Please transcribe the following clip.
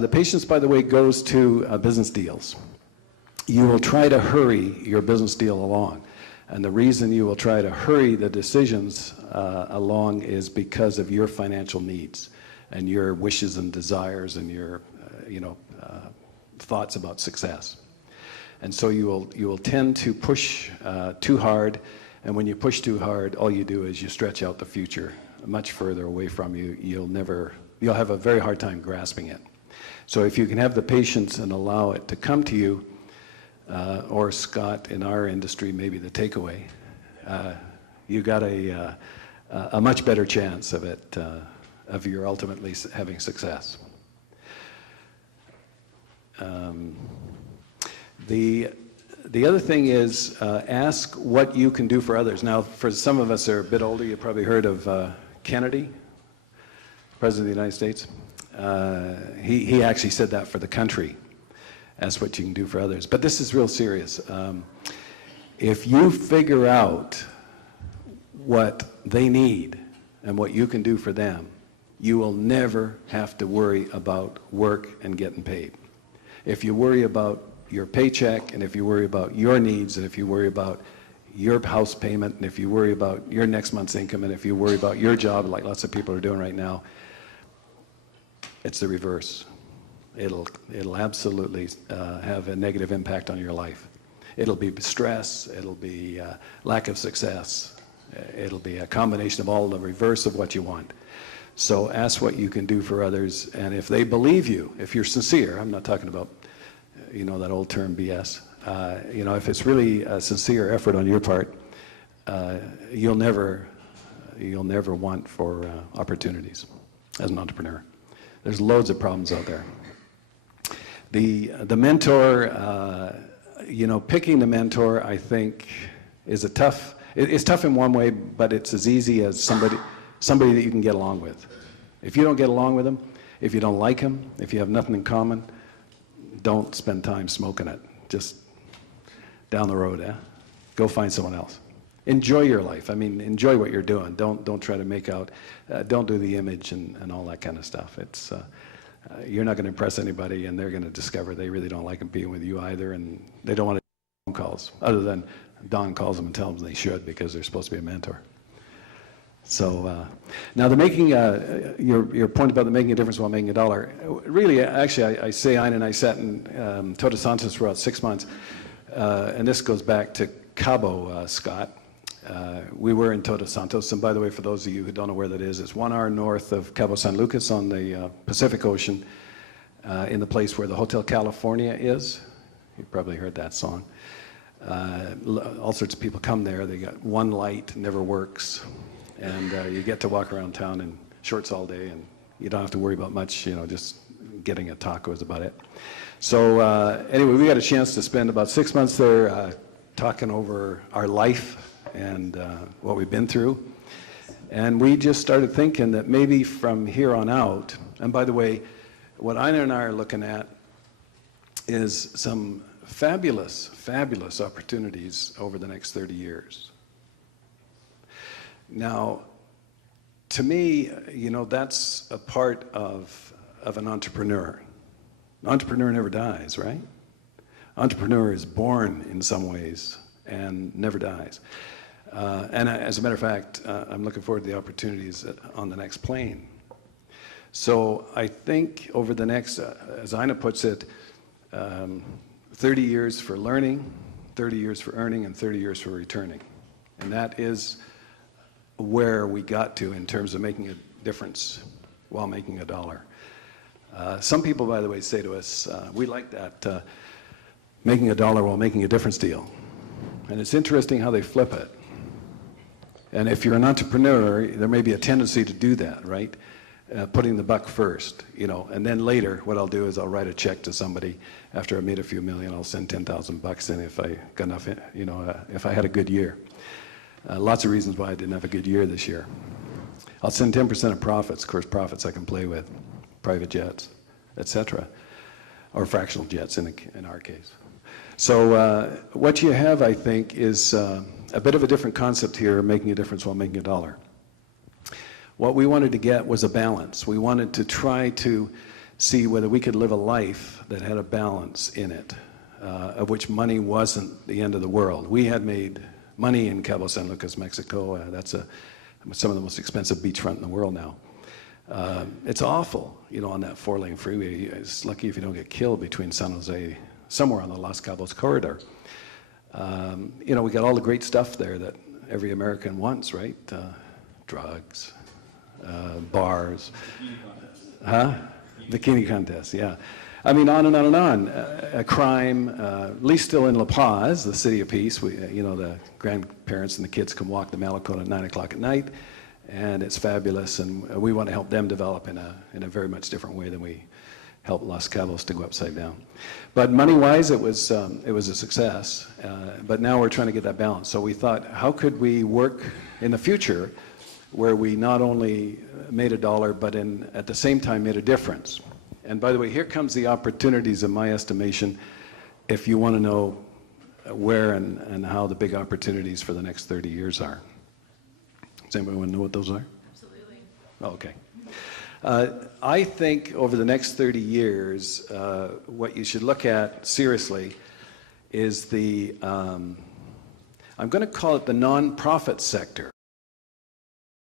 The patience, by the way, goes to business deals. You will try to hurry your business deal along. And the reason you will try to hurry the decisions along is because of your financial needs and your wishes and desires and your thoughts about success. And so you will tend to push too hard, and when you push too hard, all you do is you stretch out the future much further away from you. You'll have a very hard time grasping it. So if you can have the patience and allow it to come to you, or Scott, in our industry, maybe the takeaway, you got a much better chance of it, of your ultimately having success. The other thing is ask what you can do for others. Now, for some of us who are a bit older, you've probably heard of Kennedy, President of the United States. He actually said that for the country. Ask what you can do for others. But this is real serious. If you figure out what they need and what you can do for them, you will never have to worry about work and getting paid. If you worry about your paycheck, and if you worry about your needs, and if you worry about your house payment, and if you worry about your next month's income, and if you worry about your job, like lots of people are doing right now, it's the reverse. It'll absolutely have a negative impact on your life. It'll be stress, it'll be lack of success, it'll be a combination of all the reverse of what you want. So ask what you can do for others, and if they believe you, if you're sincere, I'm not talking about, that old term BS, if it's really a sincere effort on your part, you'll never want for opportunities as an entrepreneur. There's loads of problems out there. The mentor, picking the mentor, I think, is it's tough in one way, but it's as easy as somebody that you can get along with. If you don't get along with them, if you don't like them, if you have nothing in common, don't spend time smoking it. Just down the road, go find someone else. Enjoy your life. I mean, enjoy what you're doing. Don't try to make out, don't do the image and all that kind of stuff. It's you're not going to impress anybody, and they're going to discover they really don't like being with you either, and they don't want to do phone calls, other than Don calls them and tells them they should because they're supposed to be a mentor. So now the making, your point about the making a difference while making a dollar, really, actually, I say Ina and I sat in Todos Santos for about 6 months, and this goes back to Cabo, Scott. We were in Todos Santos, and by the way, for those of you who don't know where that is, it's 1 hour north of Cabo San Lucas on the Pacific Ocean, in the place where the Hotel California is. You've probably heard that song. All sorts of people come there. They got one light, never works, and you get to walk around town in shorts all day, and you don't have to worry about much, just getting a taco is about it. So anyway, we got a chance to spend about 6 months there talking over our life and what we've been through. And we just started thinking that maybe from here on out, and by the way, what Ina and I are looking at is some fabulous, fabulous opportunities over the next 30 years. Now, to me, that's a part of an entrepreneur. An entrepreneur never dies, right? Entrepreneur is born in some ways and never dies. And as a matter of fact, I'm looking forward to the opportunities on the next plane. So I think over the next, as Ina puts it, 30 years for learning, 30 years for earning, and 30 years for returning. And that is where we got to in terms of making a difference while making a dollar. Some people, by the way, say to us, we like that making a dollar while making a difference deal. And it's interesting how they flip it. And if you're an entrepreneur, there may be a tendency to do that, right? Putting the buck first, and then later what I'll do is I'll write a check to somebody after I made a few million. I'll send 10,000 bucks in if I got enough, if I had a good year. Lots of reasons why I didn't have a good year this year. I'll send 10% of profits. Of course, profits I can play with, private jets, etc., or fractional jets in our case. So what you have, I think, is a bit of a different concept here, making a difference while making a dollar. What we wanted to get was a balance. We wanted to try to see whether we could live a life that had a balance in it, of which money wasn't the end of the world. We had made money in Cabo San Lucas, Mexico. That's some of the most expensive beachfront in the world now. It's awful, you know, on that 4-lane freeway. It's lucky if you don't get killed between San Jose, somewhere on the Los Cabos corridor. You know, we got all the great stuff there that every American wants, right? Drugs, bars, bikini contest, yeah. I mean, on and on and on. Crime, at least still in La Paz, the city of peace. You know, the grandparents and the kids can walk the Malecon at 9 o'clock at night, and it's fabulous. And we want to help them develop in a very much different way than we help Los Cabos to go upside down. But money-wise, it was a success. But now we're trying to get that balance. So we thought, how could we work in the future where we not only made a dollar, but at the same time made a difference? And by the way, here comes the opportunities in my estimation, if you want to know where and how the big opportunities for the next 30 years are. Does anybody want to know what those are? Absolutely. Oh, okay. I think over the next 30 years, what you should look at seriously is I'm going to call it the nonprofit sector.